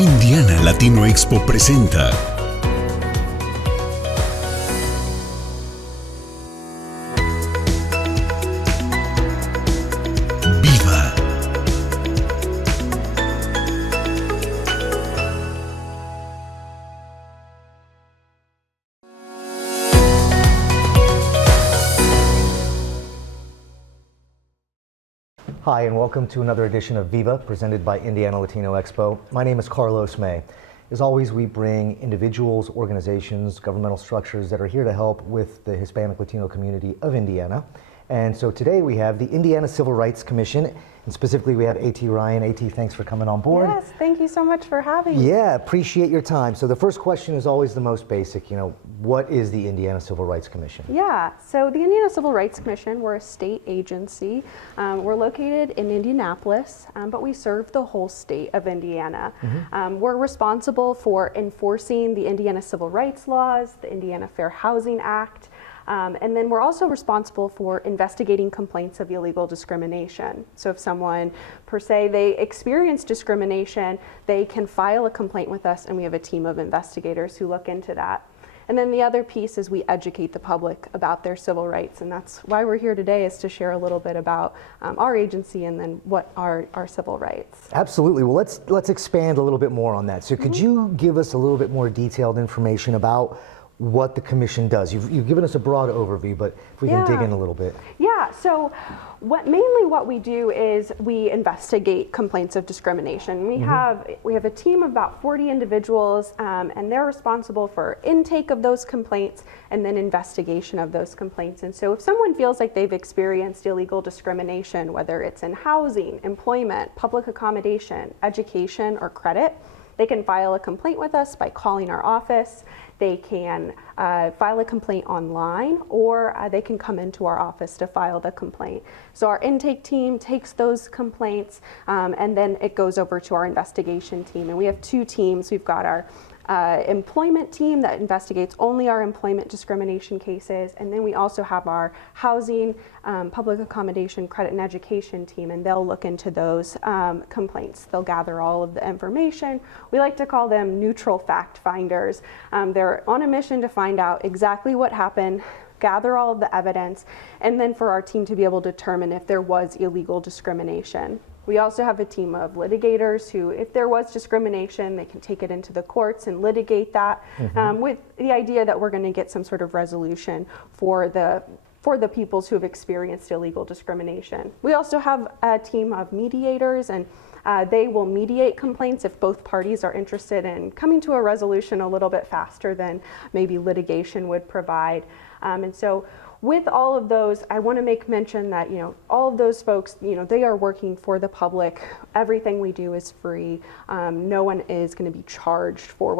Indiana Latino Expo presenta VIVA. Hi, and welcome to another edition of VIVA, presented by Indiana Latino Expo. My name is Carlos May. As always, we bring individuals, organizations, governmental structures that are here to help with the Hispanic Latino community of Indiana. And so today we have the Indiana Civil Rights Commission, and specifically we have A.T. Ryan. A.T., thanks for coming on board. Yes, thank you so much for having me. Yeah, appreciate your time. So the first question is always the most basic, what is the Indiana Civil Rights Commission? Yeah, so the Indiana Civil Rights Commission, we're a state agency. We're located in Indianapolis, but we serve the whole state of Indiana. We're responsible for enforcing the Indiana Civil Rights laws, the Indiana Fair Housing Act, and then we're also responsible for investigating complaints of illegal discrimination. So if someone, per se, they experience discrimination, they can file a complaint with us, and we have a team of investigators who look into that. And then the other piece is we educate the public about their civil rights, and that's why we're here today, is to share a little bit about our agency and then what are our civil rights. Absolutely. Well, let's expand a little bit more on that. So could you give us a little bit more detailed information about what the commission does? You've given us a broad overview, but if we can dig in a little bit. Yeah, so mainly what we do is we investigate complaints of discrimination. We have a team of about 40 individuals, and they're responsible for intake of those complaints and then investigation of those complaints. And so if someone feels like they've experienced illegal discrimination, whether it's in housing, employment, public accommodation, education, or credit, they can file a complaint with us by calling our office. They can file a complaint online, or they can come into our office to file the complaint. So our intake team takes those complaints, and then it goes over to our investigation team. And we have two teams. We've got our employment team that investigates only our employment discrimination cases, and then we also have our housing, public accommodation, credit, and education team, and they'll look into those complaints. They'll gather all of the information. We like to call them neutral fact finders. They're on a mission to find out exactly what happened, gather all of the evidence, and then for our team to be able to determine if there was illegal discrimination. We also have a team of litigators who, if there was discrimination, they can take it into the courts and litigate that, with the idea that we're going to get some sort of resolution for the peoples who have experienced illegal discrimination. We also have a team of mediators, and they will mediate complaints if both parties are interested in coming to a resolution a little bit faster than maybe litigation would provide. And so with all of those, I want to make mention that, all of those folks, they are working for the public. Everything we do is free. No one is going to be charged for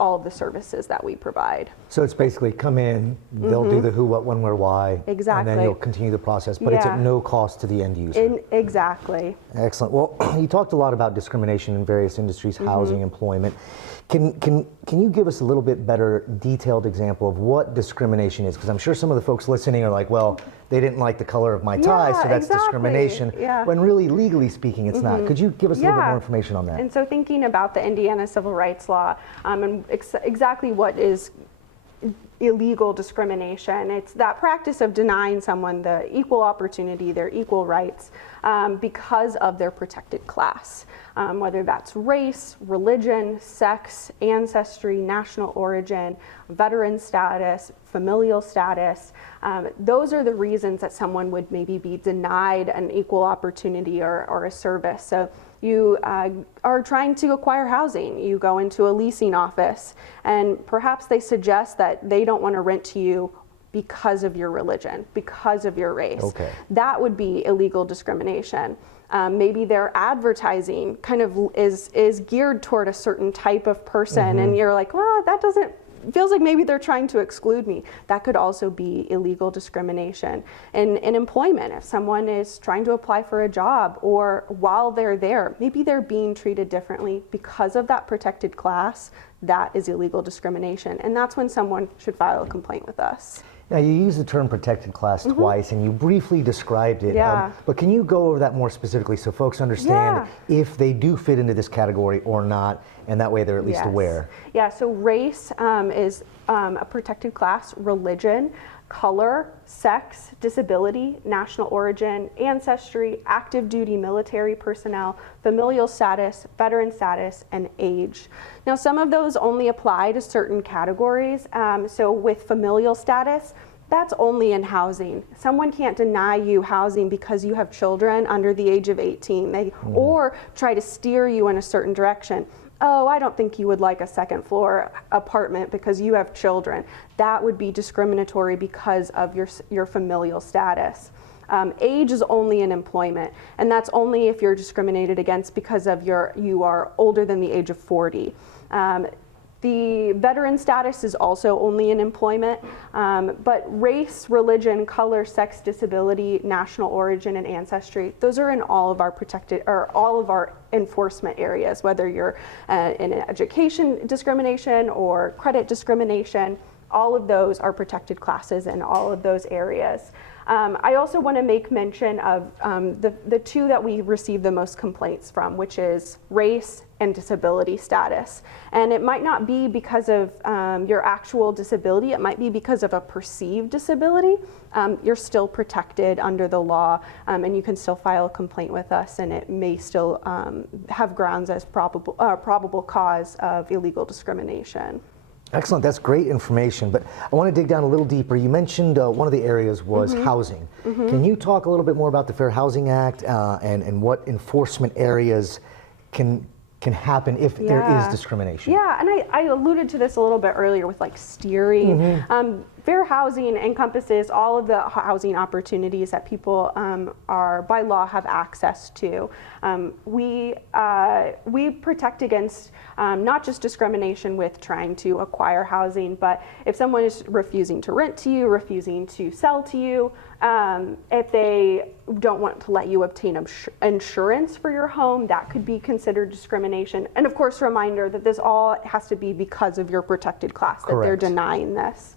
all of the services that we provide. So it's basically come in, they'll do the who, what, when, where, why. Exactly. And then you'll continue the process, but it's at no cost to the end user. Exactly. Excellent. Well, you talked a lot about discrimination in various industries, housing, employment. Can you give us a little bit better detailed example of what discrimination is? Because I'm sure some of the folks listening are like, well, they didn't like the color of my tie, so that's discrimination. Yeah. When really, legally speaking, it's not. Could you give us a little bit more information on that? And so thinking about the Indiana Civil Rights Law, and exactly what is illegal discrimination. It's that practice of denying someone the equal opportunity, their equal rights, because of their protected class, whether that's race, religion, sex, ancestry, national origin, veteran status, familial status. Those are the reasons that someone would maybe be denied an equal opportunity or a service. So you are trying to acquire housing, you go into a leasing office, and perhaps they suggest that they don't want to rent to you because of your religion, because of your race. Okay. That would be illegal discrimination. Maybe their advertising kind of is geared toward a certain type of person, and you're like, well, that doesn't feels like maybe they're trying to exclude me. That could also be illegal discrimination. In employment, if someone is trying to apply for a job, or while they're there, maybe they're being treated differently because of that protected class, that is illegal discrimination. And that's when someone should file a complaint with us. Now, you used the term protected class twice, and you briefly described it. Yeah. But can you go over that more specifically so folks understand if they do fit into this category or not, and that way they're at least aware? Yeah, so race is a protected class, religion, color, sex, disability, national origin, ancestry, active duty military personnel, familial status, veteran status, and age. Now, some of those only apply to certain categories. So with familial status, that's only in housing. Someone can't deny you housing because you have children under the age of 18, or try to steer you in a certain direction. Oh, I don't think you would like a second floor apartment because you have children. That would be discriminatory because of your familial status. Age is only in employment, and that's only if you're discriminated against because of you are older than the age of 40. The veteran status is also only in employment, but race, religion, color, sex, disability, national origin, and ancestry, those are in all of our protected, or all of our enforcement areas, whether you're in education discrimination or credit discrimination. All of those are protected classes in all of those areas. I also want to make mention of the two that we receive the most complaints from, which is race and disability status. And it might not be because of your actual disability, it might be because of a perceived disability. You're still protected under the law, and you can still file a complaint with us, and it may still have grounds as probable cause of illegal discrimination. Excellent, that's great information, but I want to dig down a little deeper. You mentioned one of the areas was housing. Can you talk a little bit more about the Fair Housing Act and what enforcement areas can happen if there is discrimination? Yeah, and I alluded to this a little bit earlier with like steering. Fair housing encompasses all of the housing opportunities that people are by law have access to. We protect against not just discrimination with trying to acquire housing, but if someone is refusing to rent to you, refusing to sell to you, if they don't want to let you obtain insurance for your home, that could be considered discrimination. And of course, reminder that this all has to be because of your protected class, that they're denying this.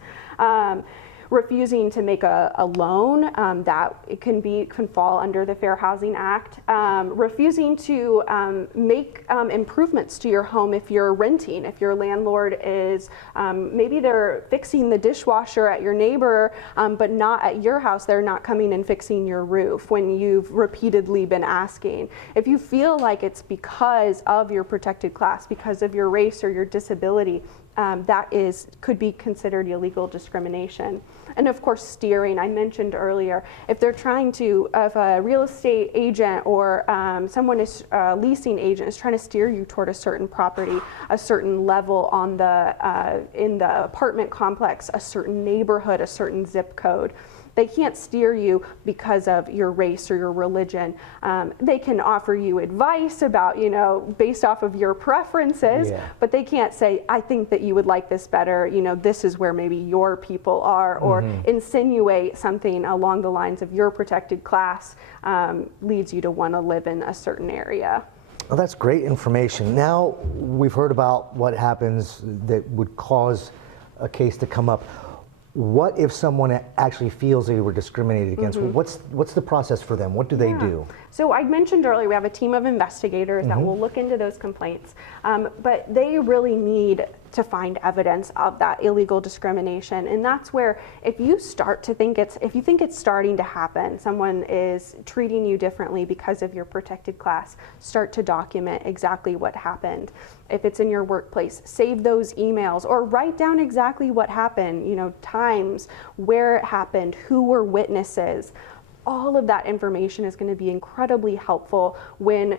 Refusing to make a loan, that it can fall under the Fair Housing Act. Refusing to make improvements to your home if you're renting. If your landlord is, maybe they're fixing the dishwasher at your neighbor, but not at your house, they're not coming and fixing your roof when you've repeatedly been asking. If you feel like it's because of your protected class, because of your race or your disability, that could be considered illegal discrimination. And of course, steering, I mentioned earlier, if a real estate agent or someone is leasing agent is trying to steer you toward a certain property, a certain level on in the apartment complex, a certain neighborhood, a certain zip code, they can't steer you because of your race or your religion. They can offer you advice about, based off of your preferences, but they can't say, I think that you would like this better, this is where maybe your people are, or insinuate something along the lines of your protected class leads you to want to live in a certain area. Well, that's great information. Now we've heard about what happens that would cause a case to come up. What if someone actually feels they were discriminated against? What's the process for them? What do they do? So I mentioned earlier, we have a team of investigators that will look into those complaints, but they really need to find evidence of that illegal discrimination. And that's where if you think it's starting to happen, someone is treating you differently because of your protected class, start to document exactly what happened. If it's in your workplace, save those emails or write down exactly what happened, times, where it happened, who were witnesses. All of that information is going to be incredibly helpful when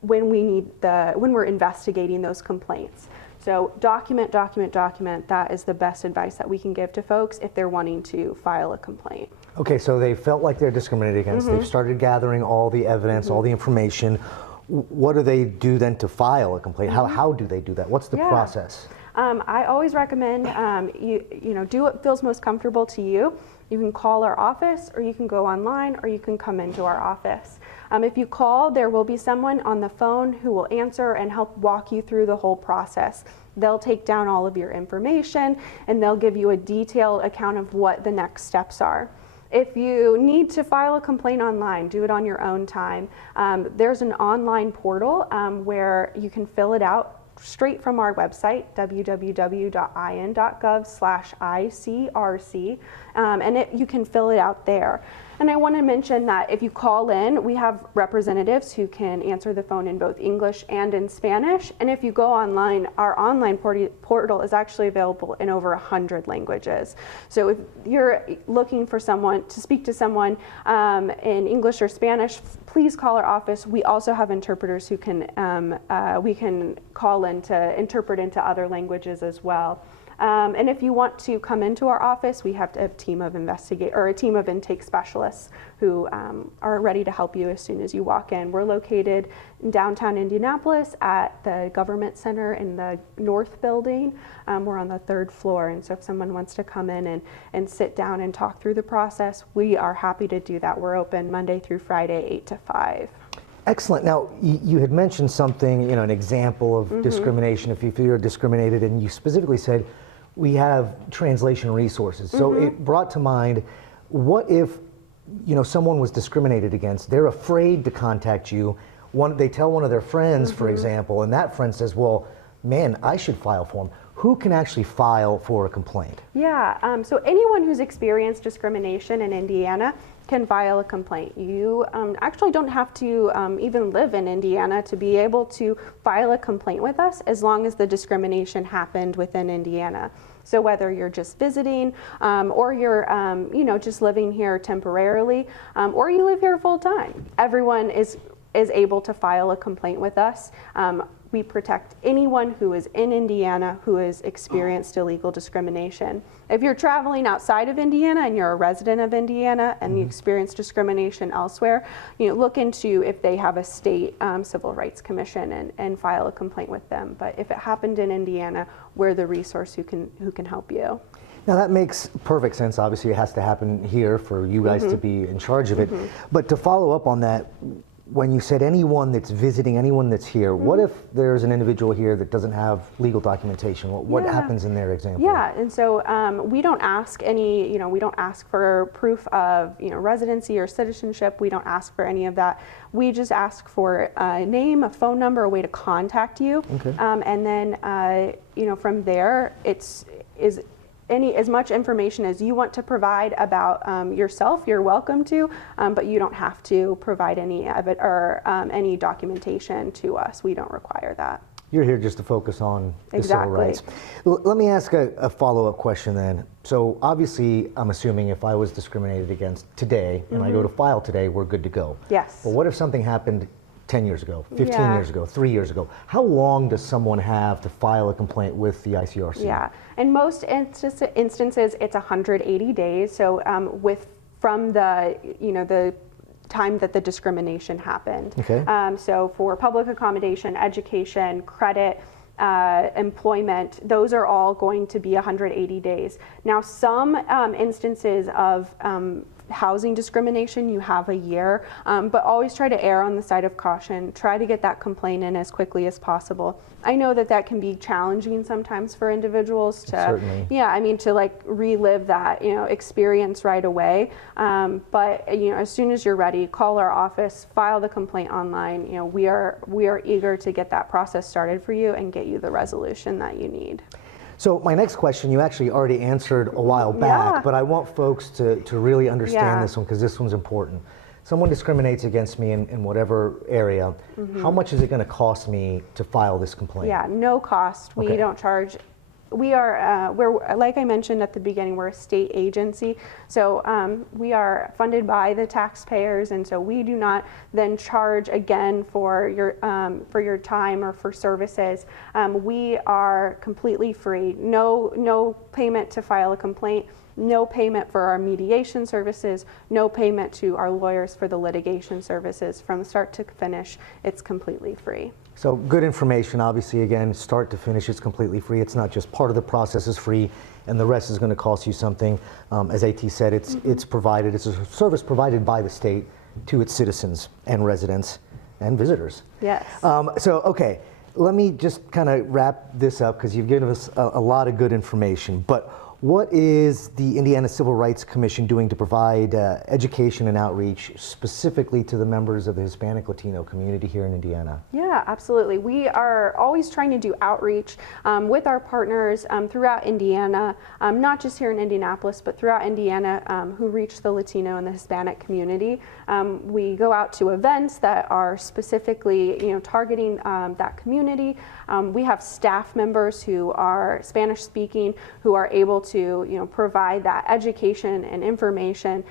we're investigating those complaints. So document. That is the best advice that we can give to folks if they're wanting to file a complaint. Okay, so they felt like they're discriminated against. They've started gathering all the evidence, all the information. What do they do then to file a complaint? How do they do that? What's the process? I always recommend you do what feels most comfortable to you. You can call our office, or you can go online, or you can come into our office. If you call, there will be someone on the phone who will answer and help walk you through the whole process. They'll take down all of your information and they'll give you a detailed account of what the next steps are. If you need to file a complaint online, do it on your own time. There's an online portal where you can fill it out straight from our website, www.in.gov/ICRC, and you can fill it out there. And I want to mention that if you call in, we have representatives who can answer the phone in both English and in Spanish. And if you go online, our online portal is actually available in over 100 languages. So if you're looking for someone to speak to someone in English or Spanish, please call our office. We also have interpreters who can we can call in to interpret into other languages as well. And if you want to come into our office, we have a team of a team of intake specialists who are ready to help you as soon as you walk in. We're located in downtown Indianapolis at the Government Center in the North Building. We're on the 3rd floor, and so if someone wants to come in and sit down and talk through the process, we are happy to do that. We're open Monday through Friday, 8 to 5. Excellent. Now, you had mentioned something, an example of discrimination, if you're discriminated, and you specifically said, we have translation resources. So it brought to mind, what if someone was discriminated against, they're afraid to contact you, they tell one of their friends, for example, and that friend says, well, man, I should file for them. Who can actually file for a complaint? Yeah, so anyone who's experienced discrimination in Indiana can file a complaint. You actually don't have to even live in Indiana to be able to file a complaint with us, as long as the discrimination happened within Indiana. So whether you're just visiting or you're just living here temporarily, or you live here full time, everyone is able to file a complaint with us. We protect anyone who is in Indiana who has experienced illegal discrimination. If you're traveling outside of Indiana and you're a resident of Indiana and you experience discrimination elsewhere, look into if they have a state civil rights commission and file a complaint with them. But if it happened in Indiana, we're the resource who can help you. Now that makes perfect sense. Obviously it has to happen here for you guys to be in charge of it. But to follow up on that, when you said anyone that's visiting, anyone that's here, what if there's an individual here that doesn't have legal documentation? What happens in their example? Yeah, and so we don't ask we don't ask for proof of, residency or citizenship. We don't ask for any of that. We just ask for a name, a phone number, a way to contact you. Okay. And then, from there, as much information as you want to provide about yourself, you're welcome to, but you don't have to provide any of it or any documentation to us. We don't require that. You're here just to focus on the civil rights. Let me ask a follow-up question then. So obviously, I'm assuming if I was discriminated against today and I go to file today, we're good to go. Yes. But what if something happened 10 years ago, 15 years ago, 3 years ago? How long does someone have to file a complaint with the ICRC? Yeah, in most instances, it's 180 days. So from the time that the discrimination happened. Okay. So for public accommodation, education, credit, employment, those are all going to be 180 days. Now, some instances of housing discrimination, you have a year, but always try to err on the side of caution. Try to get that complaint in as quickly as possible. I know that can be challenging sometimes for individuals to, to relive that, experience right away. But as soon as you're ready, call our office, file the complaint online. We are eager to get that process started for you and get you the resolution that you need. So my next question, you actually already answered a while back, but I want folks to really understand this one, because this one's important. Someone discriminates against me in whatever area. How much is it going to cost me to file this complaint? Yeah, no cost. We don't charge. We are, like I mentioned at the beginning, we're a state agency, so we are funded by the taxpayers, and so we do not then charge again for your time or for services. We are completely free. No payment to file a complaint. No payment for our mediation services, no payment to our lawyers for the litigation services. From start to finish, it's completely free. So good information, obviously, again, start to finish, it's completely free. It's not just part of the process is free and the rest is going to cost you something. As AT said, it's provided, it's a service provided by the state to its citizens and residents and visitors. Yes. Okay, let me just kind of wrap this up because you've given us a lot of good information. But what is the Indiana Civil Rights Commission doing to provide education and outreach specifically to the members of the Hispanic Latino community here in Indiana? Yeah, absolutely. We are always trying to do outreach with our partners throughout Indiana, not just here in Indianapolis, but throughout Indiana who reach the Latino and the Hispanic community. We go out to events that are specifically, targeting that community. We have staff members who are Spanish speaking, who are able to, provide that education and information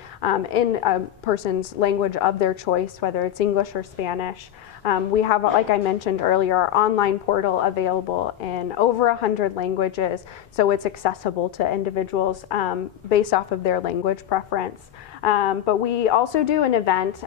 in a person's language of their choice, whether it's English or Spanish. We have, like I mentioned earlier, our online portal available in over 100 languages, so it's accessible to individuals based off of their language preference. But we also do an event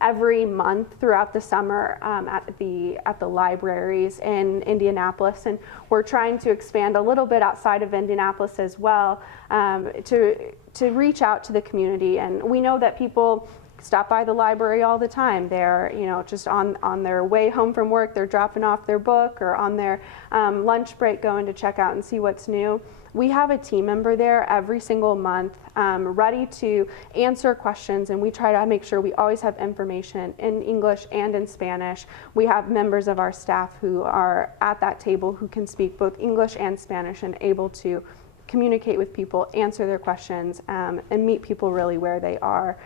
every month throughout the summer at the libraries in Indianapolis, and we're trying to expand a little bit outside of Indianapolis as well to reach out to the community. And we know that people stop by the library all the time. They're, just on their way home from work, they're dropping off their book, or on their lunch break going to check out and see what's new. We have a team member there every single month ready to answer questions, and we try to make sure we always have information in English and in Spanish. We have members of our staff who are at that table who can speak both English and Spanish and able to communicate with people, answer their questions, and meet people really where they are.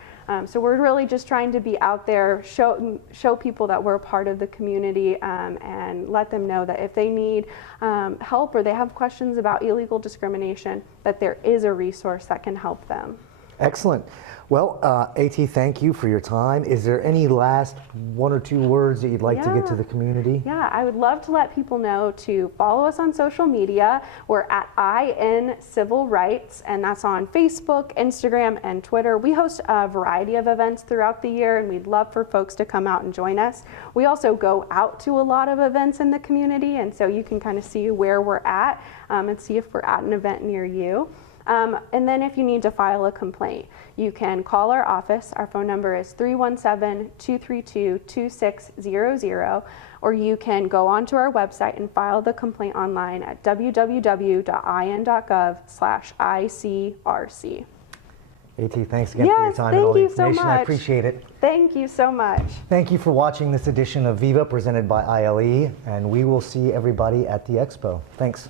So we're really just trying to be out there, show people that we're a part of the community, and let them know that if they need help or they have questions about illegal discrimination, that there is a resource that can help them. Excellent. Well, A.T., thank you for your time. Is there any last one or two words that you'd like to get to the community? Yeah, I would love to let people know to follow us on social media. We're at IN Civil Rights, and that's on Facebook, Instagram, and Twitter. We host a variety of events throughout the year, and we'd love for folks to come out and join us. We also go out to a lot of events in the community, and so you can kind of see where we're at and see if we're at an event near you. And then if you need to file a complaint, you can call our office. Our phone number is 317-232-2600, or you can go onto our website and file the complaint online at www.in.gov/ICRC. A.T., thanks again for your time and all the information. I appreciate it. Thank you so much. Thank you for watching this edition of VIVA presented by ILE, and we will see everybody at the expo. Thanks.